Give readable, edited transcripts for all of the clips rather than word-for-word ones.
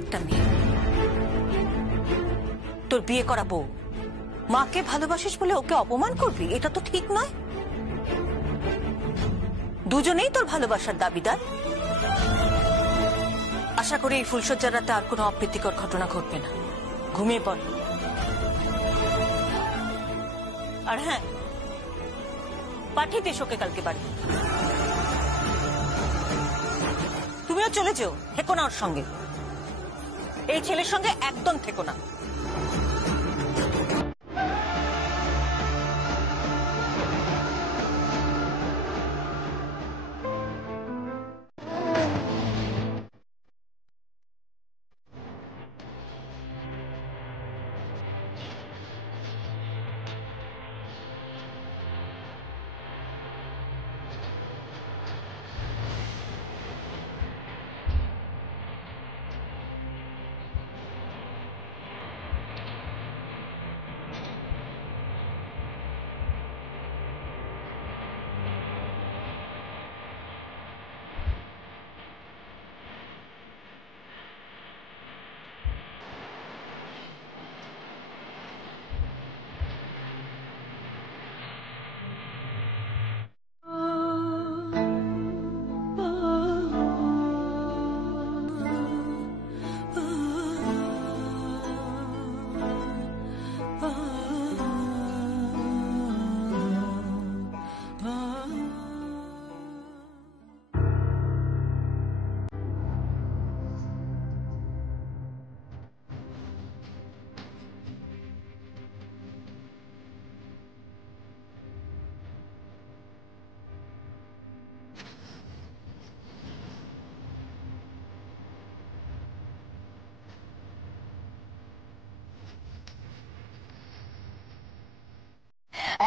একটা মেয়ে, তোর বিয়ে করা বউ, মাকে ভালোবাসিস বলে ওকে অপমান করবি? এটা তো ঠিক নয়। দুজনেই তোর ভালোবাসার দাবিদার। আশা করি এই ফুলসজ্জার রাতে আর কোনো অপ্রীতিকর ঘটনা ঘটবে না। ঘুমিয়ে পড়। আর হ্যাঁ, পাঠিয়ে দিস ওকে কালকে বাড়ি। তুমিও চলে যেও, থেকো না ওর সঙ্গে। এই ছেলের সঙ্গে একদম থেকো না।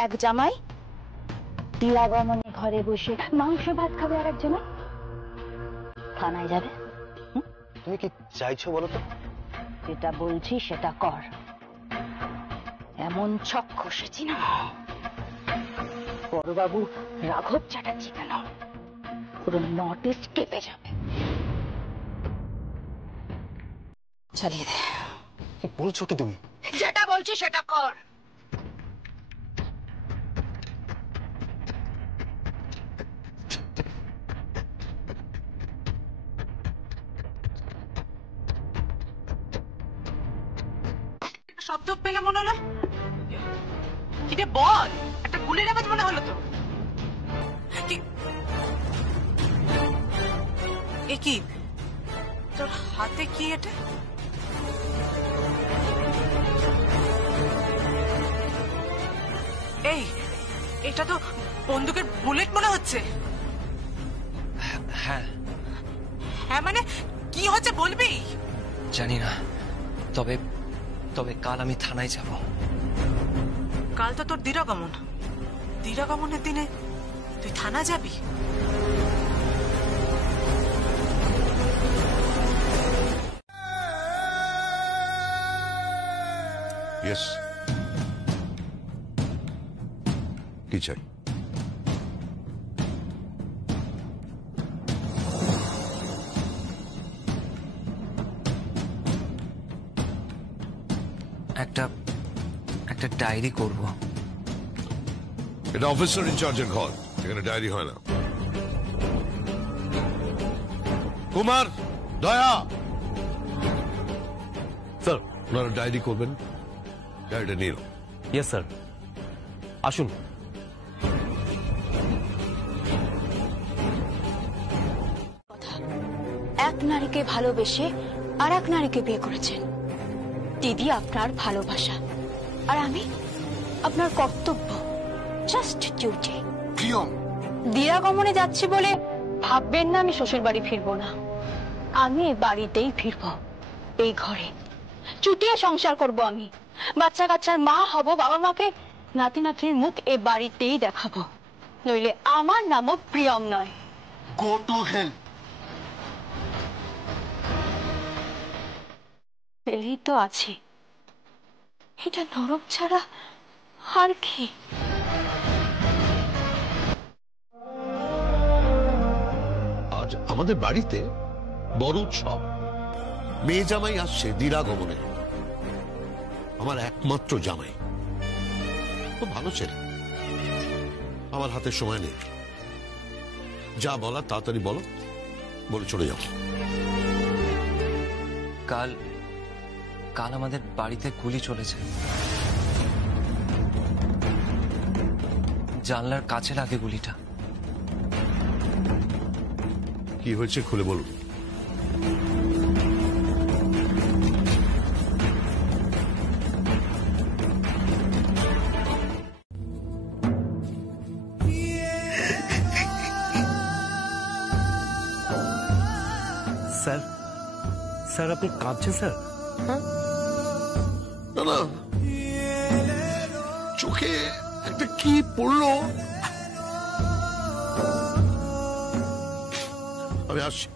এক জামাই তিলাগমনে ঘরে বসে মাংস ভাত খাবে, আর এক জামাই থানায় যাবে। তুমি কি চাইছো বলো তো? যেটা বলছি সেটা কর। এমন ছক কষেছি না বড়বাবু রাঘব চ্যাটার্জি কেন পুরো নর্থ ইস্ট কেঁপে যাবে। চালিয়ে দে। কি বলছো কি তুমি? যেটা বলছি সেটা কর। শব্দ পেলে মনে হলো, কিরে বল, একটা গুলির আওয়াজ মনে হলো তো। এ কি তোর হাতে? কি এটা? এই, এটা তো বন্দুকের বুলেট মনে হচ্ছে। হ্যাঁ। হ্যাঁ মানে কি হচ্ছে বলবি? জানি না, তবে তবে কাল আমি থানায় যাব। কাল তো তোর দিরাগমন। দিরাগমনের দিনে তুই থানা যাবি? ইয়েস। কি চাই? একটা ডায়েরি করব। এটা অফিসার ইনচার্জের ঘর, এখানে ডায়েরি হয় না। কুমার, দয়া, স্যার। ওনারা ডায়েরি করবেন, ডায়েরিটা নিয়ে নাও। Yes sir. আসুন। এক নারীকে ভালোবেসে আর এক নারীকে বিয়ে করেছেন। দিদি আপনার ভালোবাসা, আর আমি আপনার কর্তব্য, জাস্ট ডিউটি। দিরাগমনে যাচ্ছি বলে ভাববেন না আমি শ্বশুর বাড়ি ফিরবো না। আমি বাড়িতেই ফিরবো, এই ঘরে চুটিয়ে সংসার করব। আমি বাচ্চা কাচ্চার মা হব, বাবা মাকে নাতি নাতনির মুখ এ বাড়িতেই দেখাবো, নইলে আমার নামও প্রিয়ম নয়। Go to hell. পেলেই তো আছি, এটা নরক ছাড়া আর কি? আজ আমাদের বাড়িতে বড় উৎসব। মেয়ে জামাই আসছে দিরাগমনে, আমার একমাত্র জামাই, খুব ভালো ছেলে। আমার হাতে সময় নেই, যা বলার তাড়াতাড়ি বলো, বলে চলে যাও। কাল কাল আমাদের বাড়িতে গুলি চলেছে, জানলার কাছে লাগে গুলিটা। কি হয়েছে খুলে বলুন। স্যার, স্যার আপনি কাঁদছেন স্যার? না না, চোখে একটা কি পড়লো। আমি আসছি।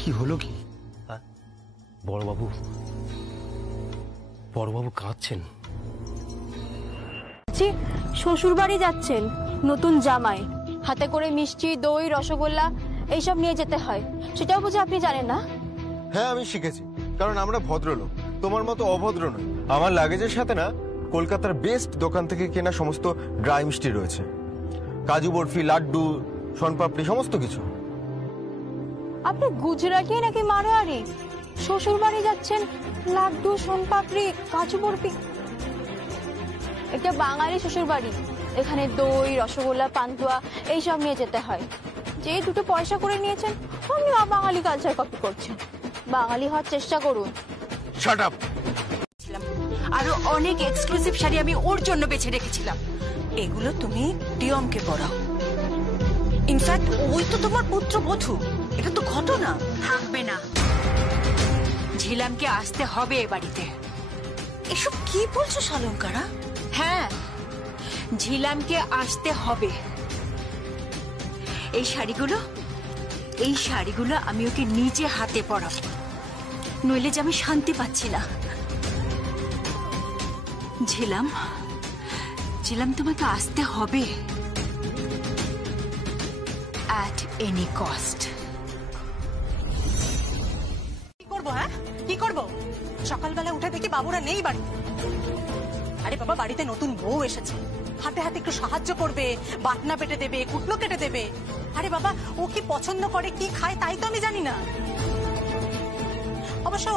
কি হলো কি? বড়বাবু, বড়বাবু কাঁদছেন? শ্বশুর বাড়ি যাচ্ছেন, নতুন জামাই, হাতে করে মিষ্টি, দই, রসগোল্লা এইসব নিয়ে যেতে হয়, সেটাও বুঝে আপনি জানেন না? হ্যাঁ আমি শিখেছি, কারণ আমরা ভদ্রলোক, তোমার মতো অভদ্র নই। আমার লাগেজের সাথে না কলকাতার বেস্ট দোকান থেকে কেনা সমস্ত ড্রাই মিষ্টি রয়েছে, কাজু বরফি, লাড্ডু, শনপাপড়ি, সমস্ত কিছু। আপনি গুজরাটি নাকি মারোয়ারি? শ্বশুর বাড়ি যাচ্ছেন, লাড্ডু, শনপাপড়ি, কাজু বরফি। একটা বাঙালি শ্বশুর বাড়ি, এখানে দই, রসগোল্লা, পান্তুয়া এইসব নিয়ে যেতে হয়। যে দুটো পয়সা করে নিয়েছেন আপনি বাঙালি কালচার কপি করছেন। বাঙালি হওয়ার চেষ্টা করুন। Shut up. আরো অনেক এক্সক্লুসিভ শাড়ি আমি ওর জন্য বেছে রেখেছিলাম, এগুলো তুমি প্রিয়মকে পরাও। ইনফ্যাক্ট ওই তো তোমার পুত্রবধূ, এটা তো ঘটনা। থাকবে না, ঝিলামকে আসতে হবে এ বাড়িতে। এসব কি বলছো শালঙ্কারা? হ্যাঁ, ঝিলামকে আসতে হবে। এই শাড়িগুলো আমি ওকে নিজে হাতে পরাবো, নইলে যে আমি শান্তি পাচ্ছি না। ঝিলাম তোমাকে আসতে হবে, at any cost। কি করবো? হ্যাঁ কি করবো? সকালবেলা উঠে দেখি বাবুরা নেই বাড়ি। আরে বাবা, বাড়িতে নতুন বউ এসেছে, হাতে হাতে একটু সাহায্য করবে, বাটনা বেটে দেবে, কুটনো কেটে দেবে। আরে বাবা, ও কি পছন্দ করে, কি খায় তাই তো আমি জানি না। অবশ্য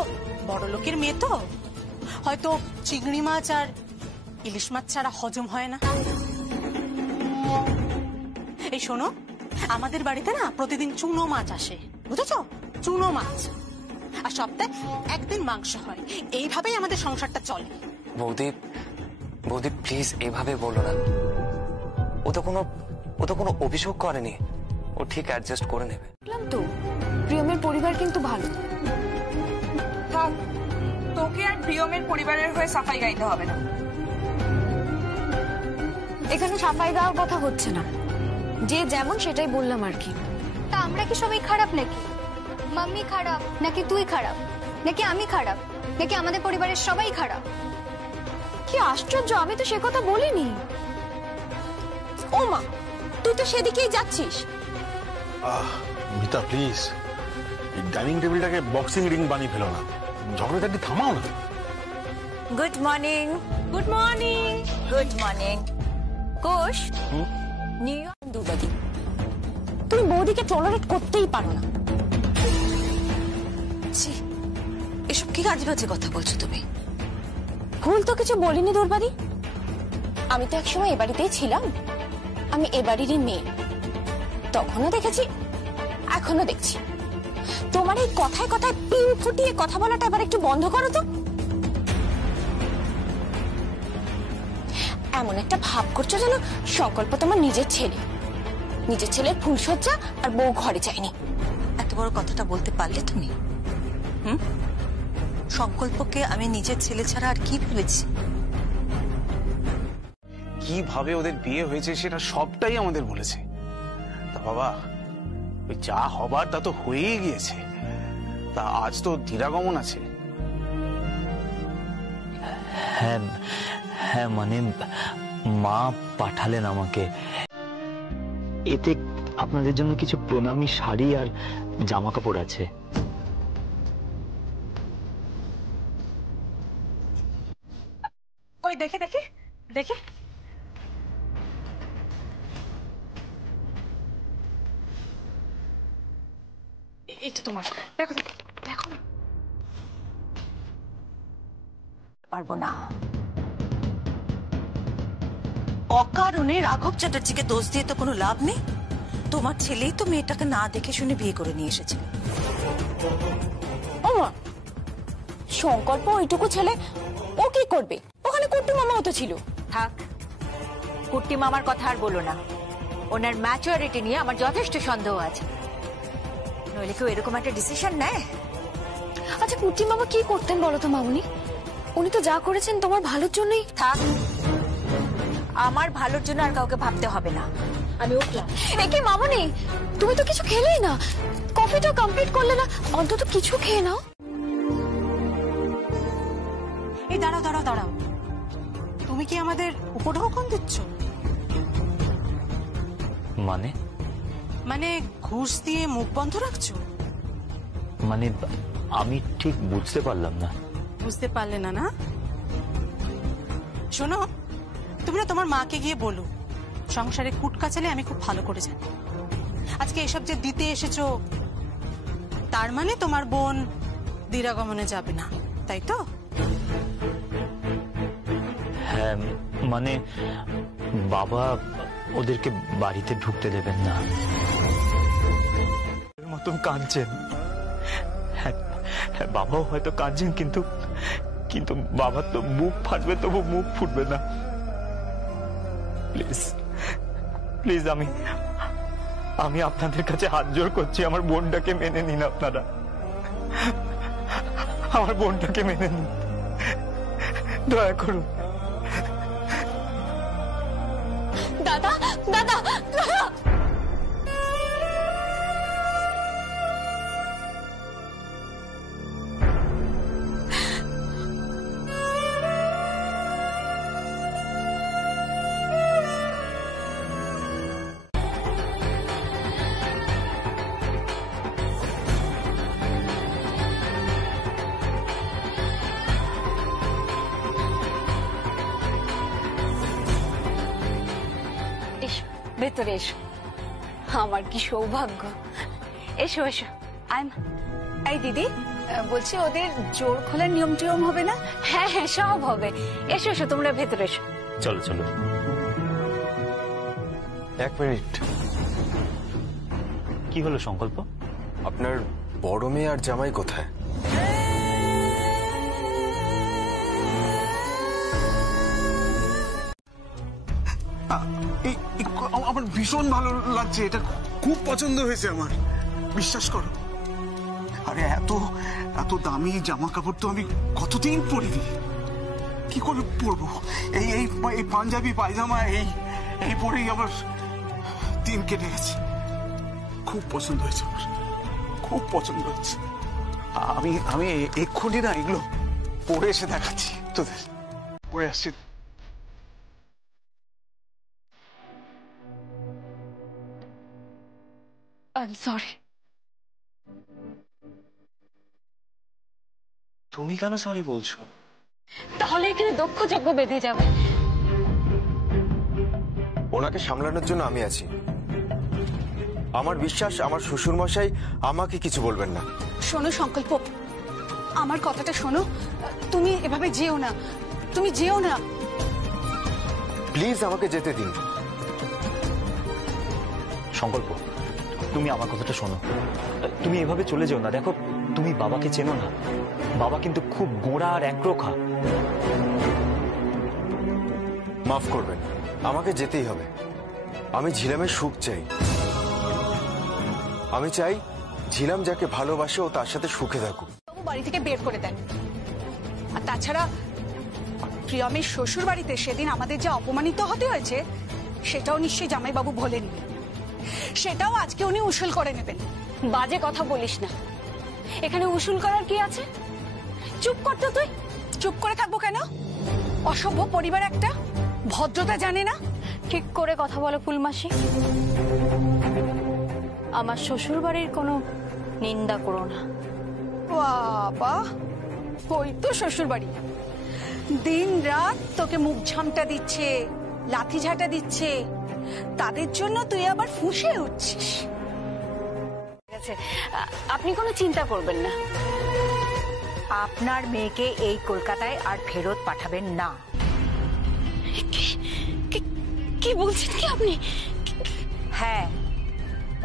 বড় লোকের মেয়ে তো, হয়তো চিংড়ি মাছ আর ইলিশ মাছ ছাড়া হজম হয় না। এই শোনো, আমাদের বাড়িতে না প্রতিদিন চুনো মাছ আসে, বুঝেছো? চুনো মাছ, আর সপ্তাহে একদিন মাংস হয়। এইভাবেই আমাদের সংসারটা চলে। বৌদি, বৌদি প্লিজ এভাবে বলো না। ও তো কোনো অভিযোগ করেনি, ও ঠিক অ্যাডজাস্ট করে নেবে। বললাম তো, প্রিয়মের পরিবার কিন্তু ভালো। তোকে আর প্রিয়মের পরিবারের হয়ে সাফাই গাইতে হবে না। এখানে সাফাই গাওয়ার কথা হচ্ছে না, যে যেমন সেটাই বললাম আর কি। তা আমরা কি সবাই খারাপ নাকি? মাম্মি খারাপ নাকি তুই খারাপ নাকি আমি খারাপ নাকি আমাদের পরিবারের সবাই খারাপ? কি আশ্চর্য, আমি তো সে কথা বলিনি। ও মা, তুই তো সেদিকেই যাচ্ছিস। মিতা প্লিজ, এই ডাইনিং টেবিলটাকে বক্সিং রিং বানিয়ে ফেলো না, ঝগড়াঝাটি থামাও না। Good morning. Good morning. Good morning. কোষ নিউ ইয়র্ক দুবাদি। তুমি বৌদিকে টলারেট করতেই পারো না। এসব কি আজে বাজে কথা বলছো তুমি? ভুল তো কিছু বলিনি দুর্বাদি, আমি তো একসময় এ বাড়িতেই ছিলাম, আমি এ বাড়িরই মেয়ে, তখনও দেখেছি এখনো দেখছি। তোমার এই কথায় কথায় পিন ফুটিয়ে কথা বলাটা এবার একটু বন্ধ করো তো। এমন একটা ভাব করছো যেন সংকল্প তোমার নিজের ছেলে, নিজের ছেলের ফুলসজ্জা আর বউ ঘরে যায়নি। এত বড় কথাটা বলতে পারলে তুমি? সংকল্পকে আমি নিজের ছেলে ছাড়া আর কি ভেবেছি? কিভাবে ওদের বিয়ে হয়েছে সেটা সবটাই আমাদের বলেছে। তা বাবা, ওই যা হবার তা তো হয়েই গিয়েছে, তা আজ তো ধীরাগমন আছে, হ্যাঁ হ্যাঁ, মানে মা পাঠালেন আমাকে। এতে আপনাদের জন্য কিছু প্রণামী শাড়ি আর জামা কাপড় আছে। ওই দেখে দেখে দেখে, এটা তোমার, দেখো দেখো। পারবো না, অকারণে রাঘব চ্যাটার্জিকে দোষ দিয়ে তো কোনো লাভ নেই। তোমার ছেলেই তো মেয়েটাকে না দেখে শুনে বিয়ে করে নিয়ে এসেছে। ওমা, সংকল্প ওইটুকু ছেলে ও কি করবে? ওখানে কুট্টি মামাও তো ছিল। থাক, কুট্টি মামার কথা আর বলো না। ওনার ম্যাচুরিটি নিয়ে আমার যথেষ্ট সন্দেহ আছে। নইলে কেউ এরকম একটা ডিসিশন নেয়? আচ্ছা, কুট্টি মামা কি করতেন বলো তো মামুনি? উনি তো যা করেছেন তোমার ভালোর জন্যই। থাক, আমার ভালোর জন্য আর কাউকে ভাবতে হবে না। আমি উঠলাম। একে মামুনি, তুমি তো কিছু খেলেই না, কফিটা কমপ্লিট করলে না, অন্তত কিছু খেয়ে নাও। এই দাঁড়াও দাঁড়াও দাঁড়াও, তুমি কি আমাদের উপঢৌকন দিচ্ছ? মানে মানে ঘুষ দিয়ে মুখ বন্ধ রাখছো? মানে আমি ঠিক বুঝতে পারলাম না। বুঝতে পারলে না? না শোনো, তুমি না তোমার মাকে গিয়ে বলো সংসারে কুটকাচালে আমি খুব ভালো করে জানি। আজকে এসব যে দিতে এসেছো, তার মানে তোমার বোন দিরাগমনে যাবে না, তাই তো? হ্যাঁ, মানে বাবা ওদেরকে বাড়িতে ঢুকতে দেবেন না। মতন কাঁদছেন, হ্যাঁ বাবাও হয়তো কাঁদছেন, কিন্তু কিন্তু বাবার তো মুখ ফাটবে, তবু মুখ ফুটবে না। প্লিজ প্লিজ, আমি আপনাদের কাছে হাত জোড় করছি, আমার বোনটাকে মেনে নিন। আপনারা আমার বোনটাকে মেনে নিন, দয়া করুন। দাদা দাদা দাদা, ভেতরে এসো। আমার কি সৌভাগ্য। এসো এসো। এই দিদি, বলছি ওদের জোর খোলার নিয়ম টিয়ম হবে না? হ্যাঁ হ্যাঁ, সব হবে। এসো এসো, তোমরা ভেতরে এসো। চলো চলো। এক মিনিট, কি হলো সংকল্প? আপনার বড় মেয়ে আর জামাই কোথায়? আমার ভীষণ ভালো লাগছে, এটা খুব পছন্দ হয়েছে আমার, বিশ্বাস করো। আরে এত এত দামি জামা কাপড় তো আমি কতদিন পরিনি, কি করে পরবো? এই এই এই পাঞ্জাবি পায়জামা এই এই পরেই আমার দিন কেটে গেছে। খুব পছন্দ হয়েছে আমার, খুব পছন্দ হচ্ছে। আমি আমি এক্ষুনি না এগুলো পরে এসে দেখাচ্ছি তোদের, পরে আসছি। সরি। তুমি কেন সরি বলছো? তাহলে এখানে দক্ষ যজ্ঞ বেঁধে যাবে। ওনাকে সামলানোর জন্য আমি আছি। আমার বিশ্বাস আমার শ্বশুর মশাই আমাকে কিছু বলবেন না। শোনো সংকল্প, আমার কথাটা শোনো। তুমি এভাবে যেও না, তুমি যেও না। প্লিজ আমাকে যেতে দিন। সংকল্প, তুমি আমার কথাটা শোনো। তুমি এভাবে চলে যেও না। দেখো, তুমি বাবাকে চেনো না। বাবা কিন্তু খুব গোঁড়া আর একরোখা। মাফ করবেন, আমাকে যেতেই হবে। আমি ঝিলামের সুখ চাই। আমি চাই ঝিলাম যাকে ভালোবাসে ও তার সাথে সুখে থাকুক। বাড়ি থেকে বের করে দেন। আর তাছাড়া প্রিয়মের শ্বশুর বাড়িতে সেদিন আমাদের যে অপমানিত হতে হয়েছে, সেটাও নিশ্চয়ই জামাইবাবু ভোলেননি। সেটাও আজকে উনি উসুল করে নেবেন। বাজে কথা বলিস না, এখানে উসুল করার কি আছে? চুপ করতো তুই। চুপ করে থাকবো কেন? অসভ্য পরিবার একটা, ভদ্রতা জানে না। ঠিক করে কথা বলো ফুলমাসি। আমার শ্বশুর বাড়ির কোনো নিন্দা করো না। বাবা, ওই তো শ্বশুর বাড়ি, দিন রাত তোকে মুখ ঝামটা দিচ্ছে, লাঠি ঝাঁটা দিচ্ছে, তাদের জন্য তুই আবার ফুঁসে উঠছিস। ঠিক আছে, আপনি কোনো চিন্তা করবেন না। আপনার মেয়েকে এই কলকাতায় আর ফেরত পাঠাবেন না। কি বলছেন কি আপনি? হ্যাঁ,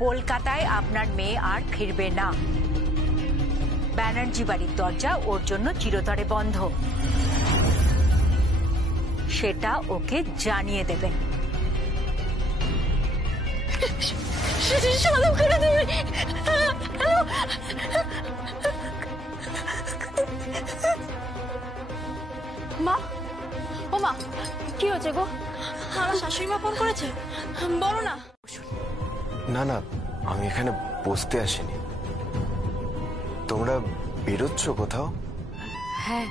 কলকাতায় আপনার মেয়ে আর ফিরবে না। ব্যানার্জি বাড়ির দরজা ওর জন্য চিরতরে বন্ধ, সেটা ওকে জানিয়ে দেবেন। মা, ও মা, কি হয়েছে গো? আমার শাশুড়ি মা ফোন করেছে, বলো না। না না, আমি এখানে বসতে আসিনি। তোমরা বেরোচ্ছ কোথাও? হ্যাঁ,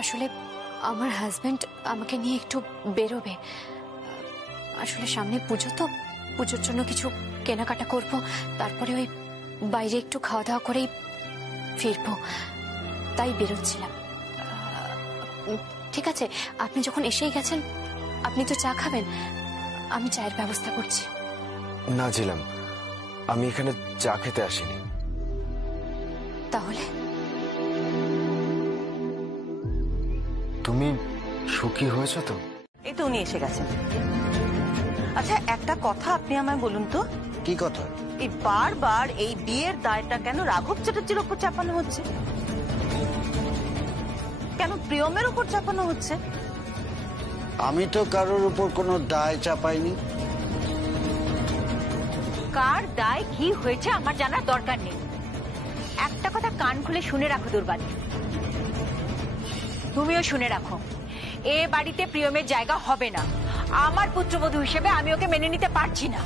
আসলে আমার হাজবেন্ড আমাকে নিয়ে একটু বেরোবে। আসলে সামনে পুজো, তো পুজোর জন্য কিছু কেনাকাটা করব, তারপরে ওই বাইরে একটু খাওয়া দাওয়া করেই ফিরবো, তাই বেরোচ্ছিলাম। ঠিক আছে, আপনি যখন এসেই গেছেন, আপনি তো চা খাবেন, আমি চায়ের ব্যবস্থা করছি। না ছিলাম, আমি এখানে চা খেতে আসিনি। তাহলে তুমি সুখী হয়েছো তো? এই তো উনি এসে গেছেন। আচ্ছা, একটা কথা আপনি আমায় বলুন তো। কি কথা? এই বারবার এই বিয়ের দায়টা কেন রাঘব চ্যাটার্জির উপর চাপানো হচ্ছে? কেন প্রিয়মের উপর চাপানো হচ্ছে? আমি তো কারোর উপর কোনো দায় চাপাইনি। কার দায় কি হয়েছে আমার জানার দরকার নেই। একটা কথা কান খুলে শুনে রাখো দুর্বাদী, তুমিও শুনে রাখো, এ বাড়িতে প্রিয়মের জায়গা হবে না। আমার পুত্রবধূ হিসেবে আমি ওকে মেনে নিতে পারছি না।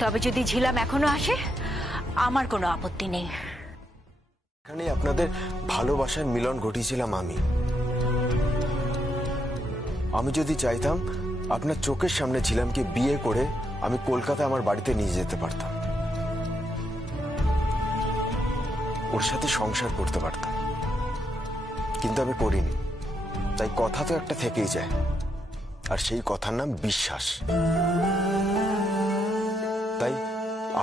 তবে যদি ঝিলাম এখনো আসে, আমার কোনো আপত্তি নেই। এখানে আপনাদের ভালোবাসার মিলন ঘটিয়েছিলাম আমি যদি চাইতাম, আপনার চোখের সামনে ছিলামকে বিয়ে করে আমি কলকাতা আমার বাড়িতে নিয়ে যেতে পারতাম, ওর সাথে সংসার করতে পারতাম, কিন্তু আমি করিনি। তাই কথা তো একটা থেকেই যায়, আর সেই কথার নাম বিশ্বাস। তাই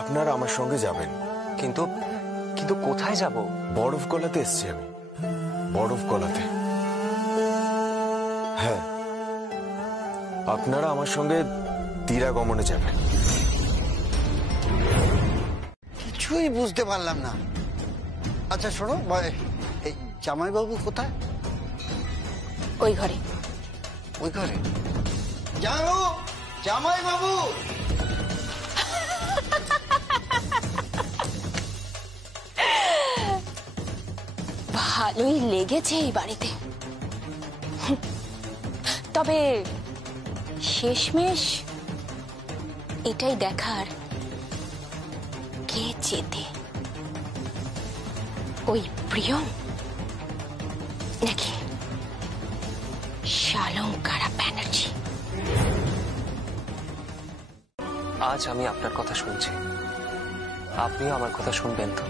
আপনারা আমার সঙ্গে যাবেন। কিন্তু কিন্তু কোথায় যাব? বরফ গলাতে এসছি আমি, বরফ গলাতে। হ্যাঁ, আপনারা আমার সঙ্গে তীরাগমনে যাবেন। কিছুই বুঝতে পারলাম না। আচ্ছা শোনো, এই জামাইবাবু কোথায়? ওই ঘরে। ওই ঘরে? জামাইবাবু! ভালোই লেগেছে এই বাড়িতে, তবে শেষমেশ এটাই দেখার কে জেতে, ওই প্রিয়ম নাকি শালঙ্কারা ব্যানার্জি। আজ আমি আপনার কথা শুনছি, আপনিও আমার কথা শুনবেন তো?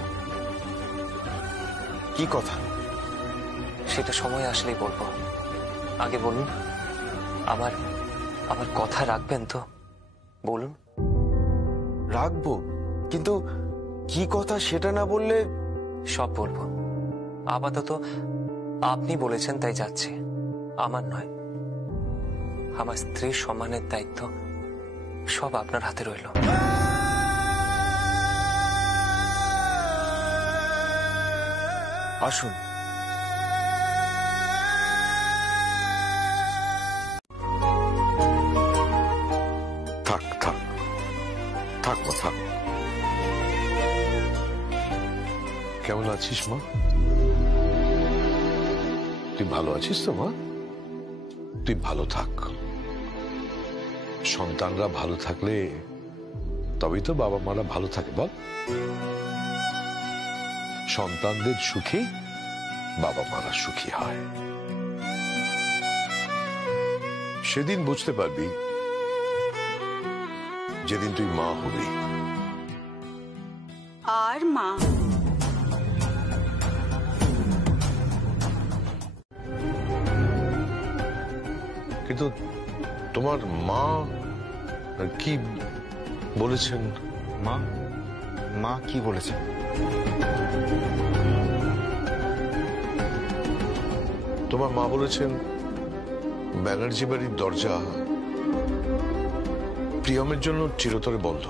কি কথা? সেটা সময় আসলেই বলবো। আগে বলুন, আমার আমার কথা রাখবেন তো? বলুন। রাখবো, কিন্তু কি কথা সেটা না বললে? সব বলবো। আপাতত আপনি বলেছেন তাই যাচ্ছে, আমার নয়। আমার স্ত্রীর সম্মানের দায়িত্ব সব আপনার হাতে রইল। আসুন। থাক থাক থাক মা, থাক। কেমন আছিস মা? তুই ভালো আছিস তো মা? তুই ভালো থাক। সন্তানরা ভালো থাকলে তবেই তো বাবা মারা ভালো থাকে, বল। সন্তানদের সুখে বাবা মারা সুখী হয়। সেদিন বুঝতে পারবি যেদিন তুই মা হবি। আর মা কিন্তু তোমার মা কি বলেছেন? মা মা কি বলেছেন? তোমার মা বলেছেন ব্যানার্জি বাড়ির দরজা প্রিয়মের জন্য চিরতরে বন্ধ।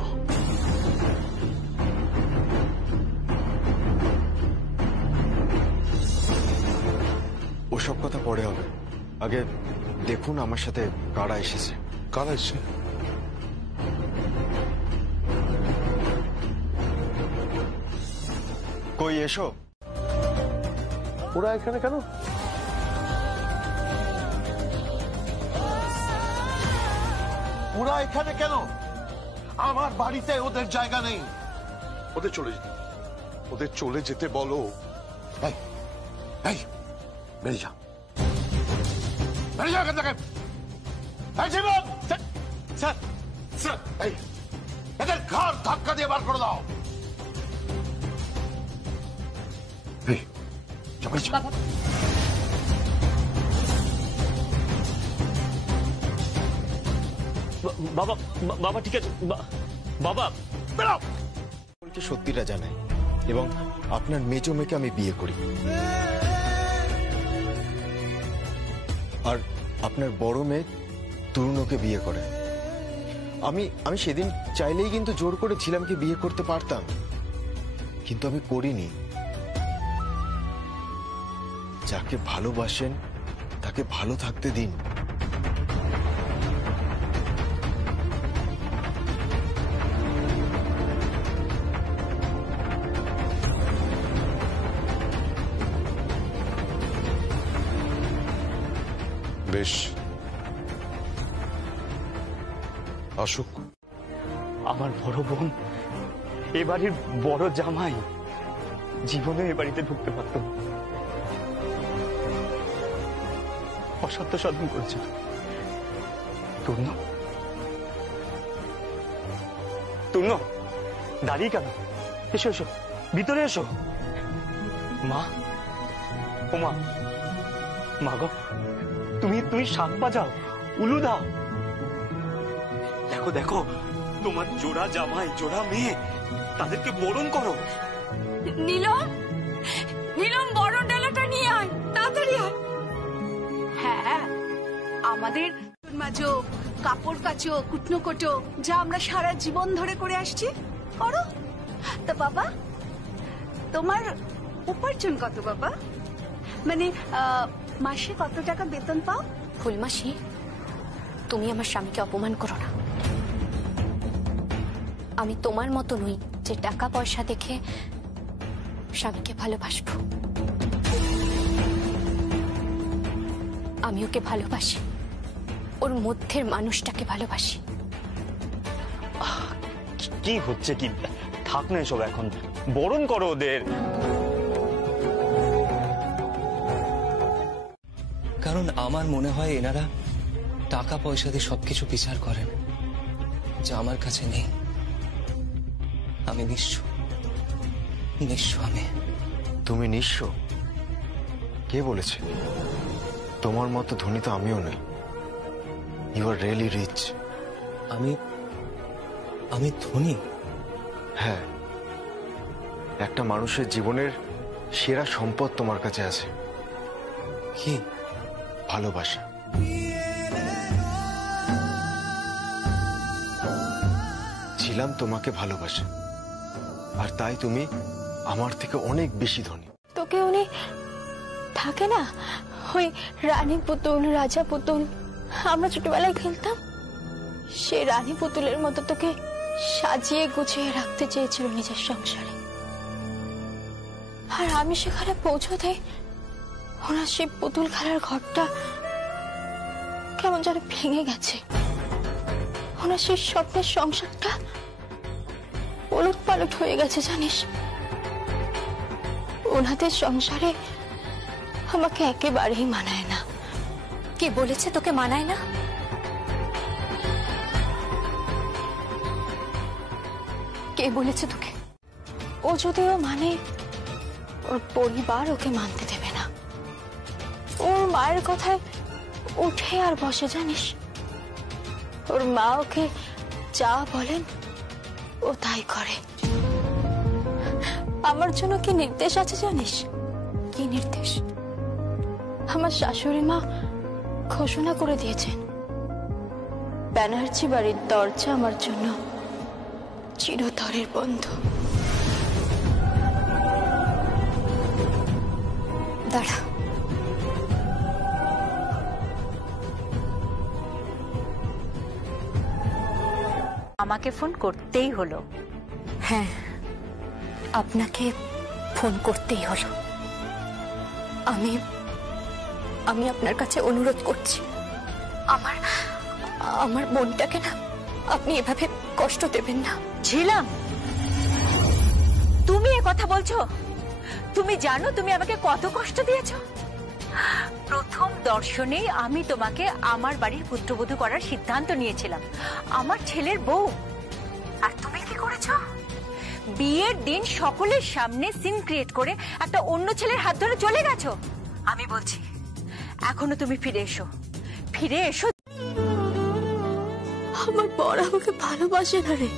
ওসব কথা পরে হবে, আগে দেখুন আমার সাথে কারা এসেছে। কারা এসেছে? কই এসো। ওরা এখানে কেন? ওরা এখানে কেন? আমার বাড়িতে ওদের জায়গা নেই। ওদের চলে যেতে, ওদের চলে যেতে বলো। এই, এই, বেরিয়ে যা, বেরিয়ে যা এখান থেকে। এই জীবন, স্যার, স্যার, এই, এদের ঘাড় ধাক্কা দিয়ে বার করে দাও। এই, যা, বেরিয়ে যা। বাবা, বাবা ঠিক আছে বাবা। বেরাও। সত্যিটা জানাই এবং আপনার মেজো মেয়েকে আমি বিয়ে করি, আর আপনার বড় মেয়ে তরুণকে বিয়ে করে। আমি সেদিন চাইলেই কিন্তু জোর করে ঝিলামকে বিয়ে করতে পারতাম, কিন্তু আমি করিনি। যাকে ভালোবাসেন তাকে ভালো থাকতে দিন। বেশ, আসুক। আমার বড় বোন এ বাড়ির বড় জামাই, জীবনে এ বাড়িতে ঢুকতে পারত না। অসাধ্য সাধন করেছে। তূর্ণ, তূর্ণ, দাঁড়িয়ে কেন? এসো এসো, ভিতরে এসো। মা, ও মা, মা গো, তুমি শাক বাজাও, উলু দাও। দেখো দেখো, তোমার জোড়া জামাই, জোড়া মেয়ে, তাদেরকে বরণ করো। নীলম, নীলম বরণ ডালাটা নিয়ে আয়, তাড়াতাড়ি আয়। হ্যাঁ, আমাদের মাজো, কাপড় কাচো, কুটনো কোটো, যা আমরা সারা জীবন ধরে করে আসছি, করো। তা বাবা, তোমার উপার্জন কত বাবা? মানে মাসে কত টাকা বেতন পাও? ফুলমাসি, তুমি আমার স্বামীকে অপমান করো না। আমি তোমার মতো নই যে টাকা পয়সা দেখে স্বামীকে ভালোবাসবো। আমি ওকে ভালোবাসি, ওর মধ্যের মানুষটাকে ভালোবাসি। কি হচ্ছে কি? থাক না এসব, এখন বরণ করো ওদের। কারণ আমার মনে হয় এনারা টাকা পয়সা দিয়ে সবকিছু বিচার করেন, যা আমার কাছে নেই। আমি নিঃস্ব, নিঃস্ব আমি। তুমি নিঃস্ব? কে বলেছে? তোমার মতো ধনী তো আমিও নই। You are really rich. আমি ধনী? হ্যাঁ, একটা মানুষের জীবনের সেরা সম্পদ তোমার কাছে আছে। কি? ভালোবাসা। ছিলাম তোমাকে ভালোবাসে, আর তাই তুমি আমার থেকে অনেক বেশি ধনী। তোকে উনি থাকে না, ওই রানী পুতুল, রাজা পুতুল, আমরা ছোটবেলায় খেলতাম, সে রানী পুতুলের মতো তোকে সাজিয়ে গুছিয়ে রাখতে চেয়েছিল নিজের সংসারে। আর আমি সেখানে পৌঁছতে ওনার সেই পুতুল খেলার ঘরটা কেমন যেন ভেঙে গেছে। ওনার সেই স্বপ্নের সংসারটা ওলট পালট হয়ে গেছে জানিস। ওনাদের সংসারে আমাকে একেবারেই মানায় না। কে বলেছে তোকে মানায় না? কে বলেছে তোকে? ও যদিও মানে, ওর পরিবার ওকে মানতে দেবে না। ওর মায়ের কথায় উঠে আর বসে, জানিস? ওর মা ওকে যা বলেন ও তাই করে। আমার জন্য কি নির্দেশ আছে জানিস? কি নির্দেশ? আমার শাশুড়ি মা ঘোষণা করে দিয়েছেন, ব্যানার্জি বাড়ির দরজা আমার জন্য চিরতরের বন্ধ। দাঁড়া, আমাকে ফোন করতেই হলো। হ্যাঁ, আপনাকে ফোন করতেই হলো। আমি আপনার কাছে অনুরোধ করছি, আমার বোনটাকে না আপনি এভাবে কষ্ট দেবেন না। ছিলাম, তুমি এ কথা বলছো? তুমি জানো তুমি আমাকে কত কষ্ট দিয়েছো? প্রথম দর্শনেই আমি তোমাকে আমার বাড়ির পুত্রবধূ করার সিদ্ধান্ত নিয়েছিলাম, আমার ছেলের বউ। আর তুমি কি করেছো? বিয়ের দিন সকলের সামনে সিন ক্রিয়েট করে একটা অন্য ছেলের হাত ধরে চলে গেছো। আমি বলছি এখনো তুমি ফিরে এসো, ফিরে এসো। আমার বর আমাকে ভালোবাসে না রে,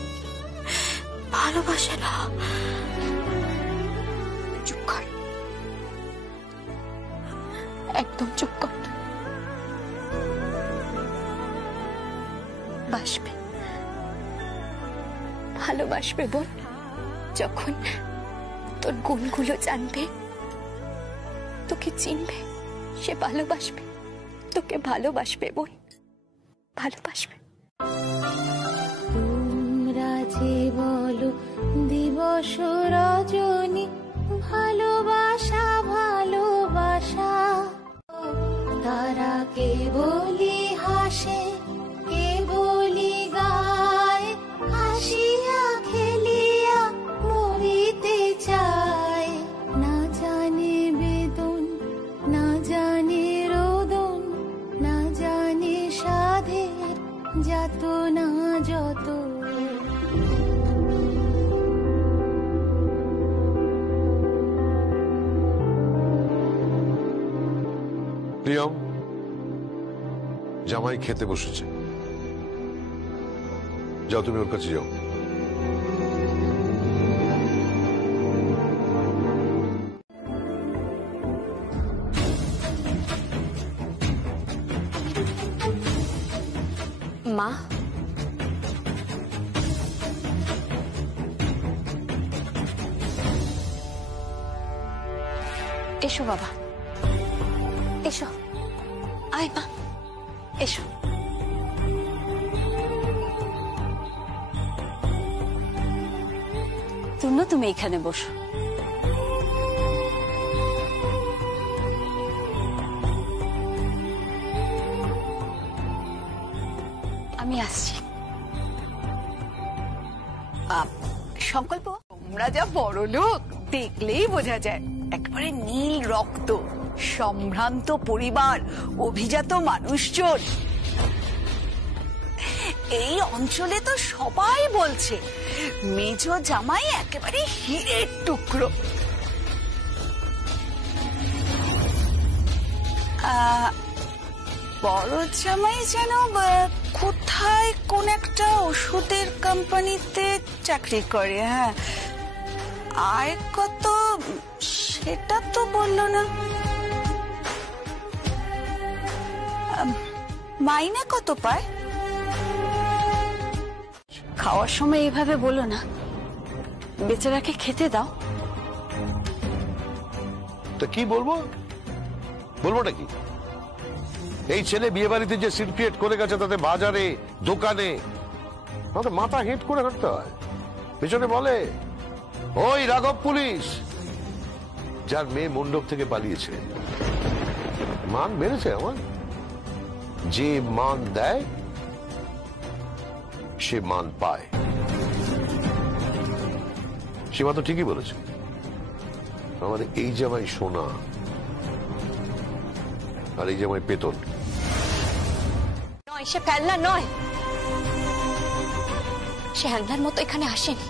ভালোবাসে না। চুপ কর, একদম চুপ কর। বাসবে, ভালোবাসবে বোন। যখন তোর গুণগুলো জানবে, তোকে চিনবে, সে ভালোবাসবে, তোকে ভালোবাসবে বোন, ভালোবাসবে। তোমরা যে বলো দিবস রজনী, ভালোবাসা ভালোবাসা, তারা কেবলি হাসে, কেবলি গায়, হাসিয়া খেলিয়া মরিতে চায়। না জানে বেদন, না জানে রোদন, না জানে সাধের যত না যত। প্রিয়ম, জামাই খেতে বসেছে, যাও তুমি ওর কাছে যাও। মা, এসো বাবা, এসো, আয় মা, এসো। তুমি এখানে বসো। আমি আসছি। সংকল্প, তোমরা যা বড় লোক দেখলেই বোঝা যায়। একবারে নীল রক্ত, সম্ভ্রান্ত পরিবার, অভিজাত মানুষজন। এই অঞ্চলে তো সবাই বলছে মেজ জামাই একেবারে হীরের টুকরো। বড় জামাই যেন কোথায় কোন একটা ওষুধের কোম্পানিতে চাকরি করে। হ্যাঁ, আয় কত সেটা তো বললো না। মাইনে কত পায়? খাওয়ার সময় এইভাবে বলো না, বেচারাকে খেতে দাও। তো কি বলবো, বলবোটা কি? এই ছেলে বিয়ে বাড়িতে যে সিন ক্রিয়েট করে গেছে, তাতে বাজারে দোকানে আমাদের মাথা হিট করে হাঁটতে হয়। পেছনে বলে ওই রাঘব পুলিশ, যার মেয়ে মণ্ডপ থেকে পালিয়েছে। মান বেড়েছে আমার। যে মান দেয় সে মান পায়। সীমা তো ঠিকই বলেছে। আমার এই জামাই সোনা আর এই জামাই পেতল। নয়, সে ফেলনা নয়, সে হ্যাংলার মতো এখানে আসেনি।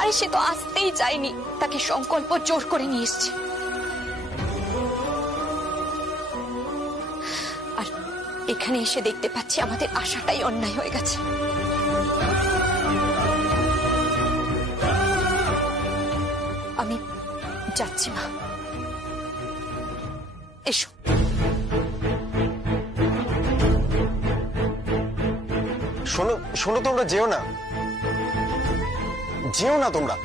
আরে সে তো আসতেই চায়নি, তাকে সংকল্প জোর করে নিয়ে এসছে। আর এখানে এসে দেখতে পাচ্ছি আমাদের আশাটাই অন্যায় হয়ে গেছে। আমি যাচ্ছি মা, এসো। শোনো শোনো, তোমরা যেও না, যেও না তোমরা।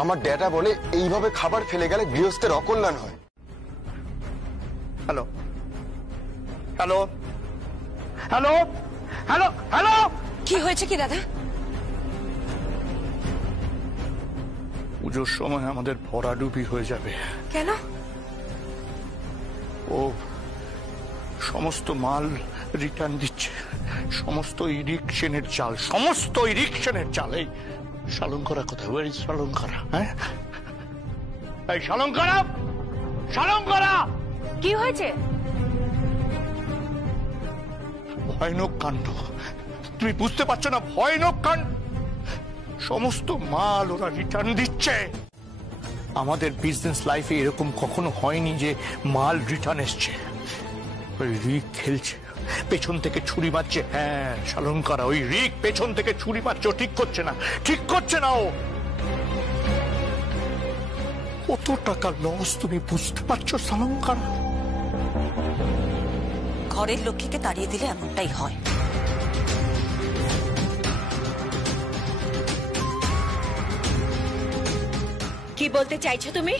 আমার ড্যাডা বলে এইভাবে খাবার ফেলে গেলে গৃহস্থের অকল্যাণ হয়। Hello hello hello hello hello, কি হয়েছে কি দাদা? পুজোর সময় আমাদের ভরাডুবি হয়ে যাবে। কেন? ও সমস্ত মাল রিটার্ন দিচ্ছে, সমস্ত ইরিকশনের চাল, সমস্ত ইরিকশনের চাল। এই শালঙ্করা কোথায়? ওই শালঙ্করা, হ্যাঁ এই শালঙ্করা, শালঙ্করা কি হয়েছে? ভয়ানক কাণ্ড, তুমি বুঝতে পারছো না? ভয়ানক কাণ্ড, সমস্ত মাল ওরা রিটার্ন দিচ্ছে। আমাদের বিজনেস লাইফে এরকম কখনো হয়নি যে মাল রিটার্ন এসছে। ওই রিক খেলছে, পেছন থেকে ছুরি মারছে। হ্যাঁ শালঙ্করা, ওই রিক পেছন থেকে ছুরি মারছে। ও ঠিক করছে না, ঠিক করছে না। ও কত টাকা লস তুমি বুঝতে পারছো শালঙ্করা? ঘরের লক্ষ্মীকে তাড়িয়ে দিলে এমনটাই হয়। কি বলতে চাইছো তুমি?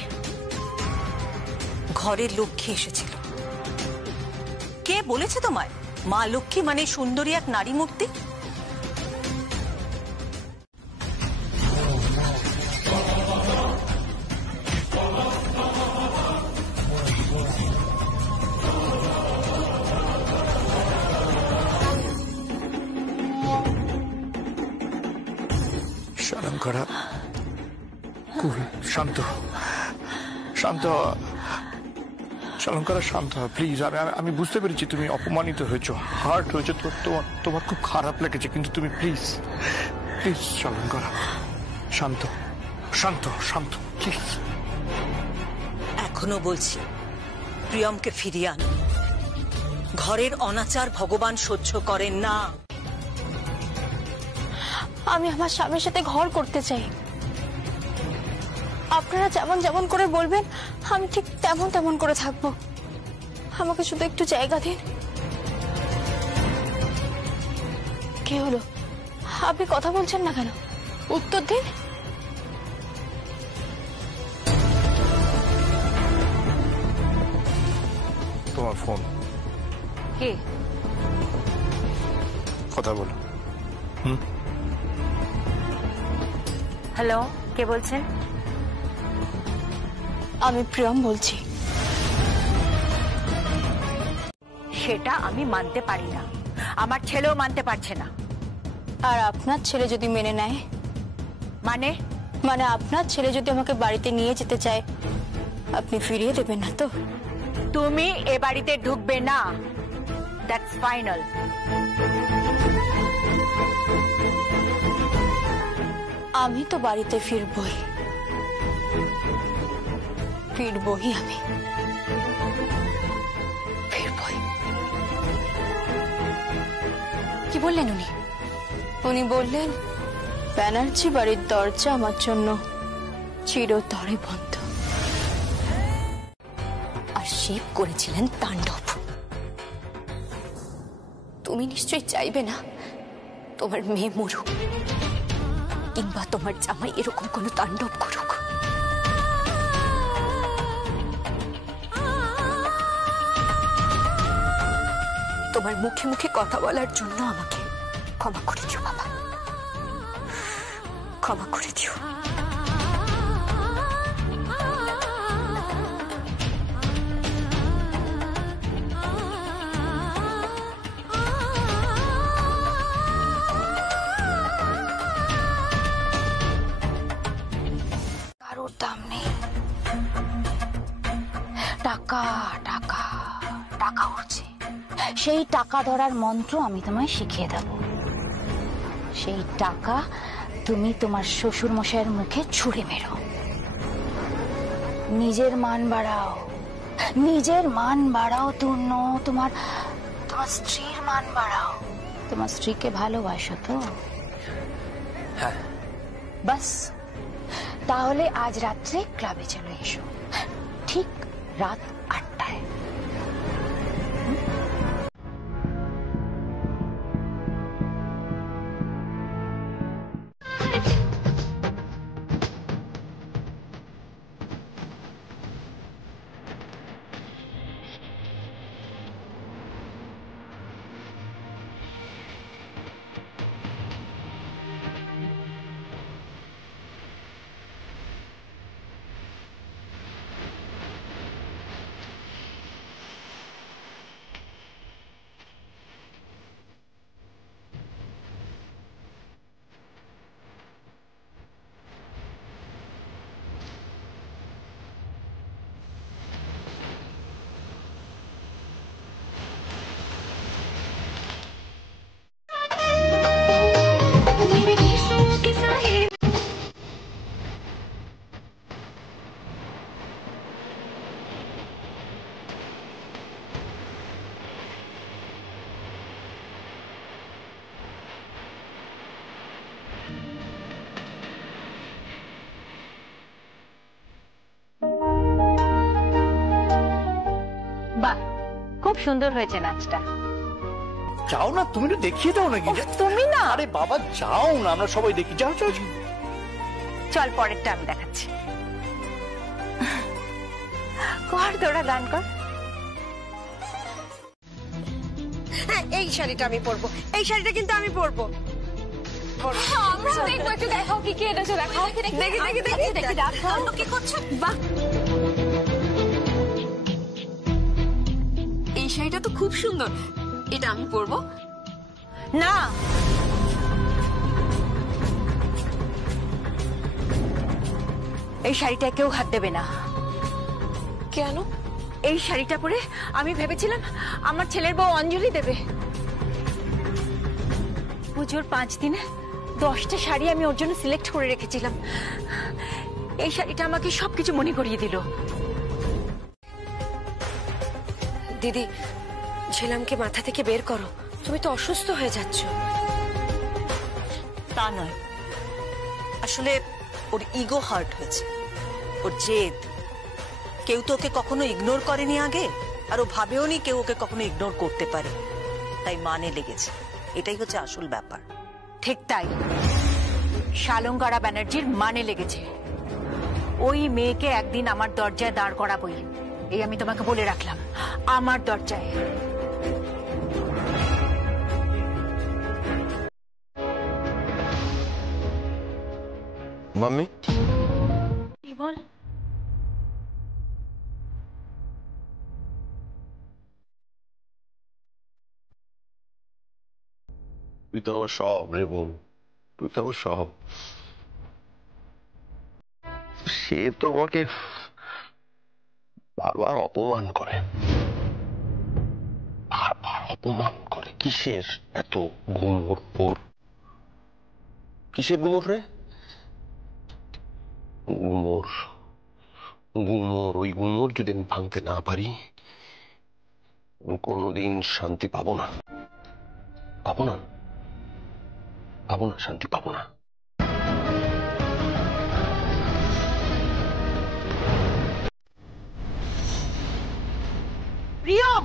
ঘরের লক্ষ্মী এসেছিল। কে বলেছে তোমায় মা লক্ষ্মী মানে সুন্দরী এক নারী মূর্তি? শালঙ্করা কুল, শান্ত শান্ত, শালঙ্করা শান্ত, প্লিজ। আমি বুঝতে পেরেছি তুমি অপমানিত হয়েছো, হার্ট হয়েছে, তোমার খুব খারাপ লেগেছে, কিন্তু তুমি প্লিজ প্লিজ শালঙ্করা শান্ত শান্ত শান্ত, প্লিজ। এখনো বলছি প্রিয়মকে ফিরিয়ে আন। ঘরের অনাচার ভগবান সহ্য করেন না। আমি আমার স্বামীর সাথে ঘর করতে চাই। আপনারা যেমন যেমন করে বলবেন আমি ঠিক তেমন তেমন করে থাকবো। আমাকে শুধু একটু জায়গা দিন। কি হলো, আপনি কথা বলছেন না কেন? উত্তর দিন। তোমার ফোন। কে? কথা বলো। হ্যালো, কে বলছেন? আমি প্রিয়ম বলছি। সেটা আমি মানতে পারি না, আমার ছেলেও মানতে পারছে না। আর আপনার ছেলে যদি মেনে নেয়? মানে? মানে আপনার ছেলে যদি আমাকে বাড়িতে নিয়ে যেতে চায়, আপনি ফিরিয়ে দেবেন না তো? তুমি এ বাড়িতে ঢুকবে না, দ্যাটস ফাইনাল। আমি তো বাড়িতে ফিরবই, ফিরবই আমি, ফিরবই। কি বললেন উনি? উনি বললেন ব্যানার্জি বাড়ির দরজা আমার জন্য চিরতরে বন্ধ। আর শিব করেছিলেন তাণ্ডব। তুমি নিশ্চয়ই চাইবে না তোমার মেয়ে মরুক, কিংবা তোমার জামাই এরকম কোনো তাণ্ডব করুক। তোমার মুখে মুখে কথা বলার জন্য আমাকে ক্ষমা করে দিও বাবা, ক্ষমা করে দিও। টাকা টাকা টাকা উঠছে, সেই টাকা ধরার মন্ত্র আমি তোমায় শিখিয়ে দেব। সেই টাকা তুমি তোমার শ্বশুর মশাইয়ের মুখে ছুঁড়ে মেরো। নিজের মান বাড়াও, নিজের মান বাড়াও। তোমার স্ত্রীর মান বাড়াও। তোমার স্ত্রীকে ভালোবাসো তো? হ্যাঁ। বাস, তাহলে আজ রাত্রে ক্লাবে চলে এসো, ঠিক রাত 8টায়। বাহ, খুব সুন্দর হয়েছে নাচটা। যাও না, তুমি তো দেখিয়ে দাও নাকি। তুমি না, আরে বাবা যাও না, আমরা সবাই দেখি। যাও যাও। চল পরেরটা আমি দেখাচ্ছি। কর, তোরা গান কর। হ্যাঁ, এই শাড়িটা আমি পরবো, এই শাড়িটা কিন্তু আমি পরবো। আমরা দেখবো, একটু দেখাও কি কি এনেছো, দেখাও। দেখি দেখি দেখি দেখি দেখাও কি করছো। বাহ, এই শাড়িটা তো খুব সুন্দর, এটা আমি পরবো। না, এই শাড়িটা কেউ হাত দেবে না। কেন? এই শাড়িটা পরে আমি ভেবেছিলাম আমার ছেলের বউ অঞ্জলি দেবে। পুজোর 5 দিনে 10টা শাড়ি আমি ওর জন্য সিলেক্ট করে রেখেছিলাম। এই শাড়িটা আমাকে সবকিছু মনে করিয়ে দিল। দিদি, ঝিলামকে মাথা থেকে বের করো, তুমি তো অসুস্থ হয়ে যাচ্ছ। তা নয়, আসলে ওর ইগো হার্ট হয়েছে, ওর জেদ। কেউ তো ওকে কখনো ইগনোর করেনি আগে, আর ও ভাবেও নি কেউ ওকে কখনো ইগনোর করতে পারে, তাই মানে লেগেছে। এটাই হচ্ছে আসল ব্যাপার। ঠিক তাই, শালঙ্কারা ব্যানার্জির মানে লেগেছে। ওই মেয়েকে একদিন আমার দরজায় দাঁড় করাবই, এই আমি তোমাকে বলে রাখলাম। আমার দরজায়। মাম্মি, বল। তুই তো আমার সব রে বোন, তুই তো আমার সব। সে তো আমাকে বারবার অপমান করে, বারবার অপমান করে। কিসের এত গুমর পোর? কিসের গুমর রে? গুমর, গুমর। ওই গুমর যদি আমি ভাঙতে না পারি, কোনোদিন শান্তি পাবো না, পাবো না, পাবো না, শান্তি পাবো না। প্রিয়ম,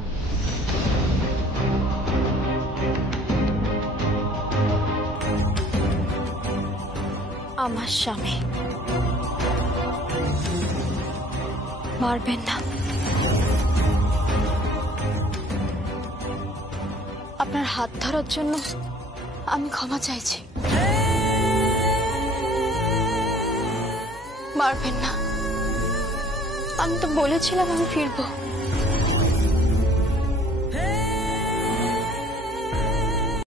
আমার স্বামী, মারবেন না। আপনার হাত ধরার জন্য আমি ক্ষমা চাইছি। মারবেন না। আমি তো বলেছিলাম আমি ফিরবো।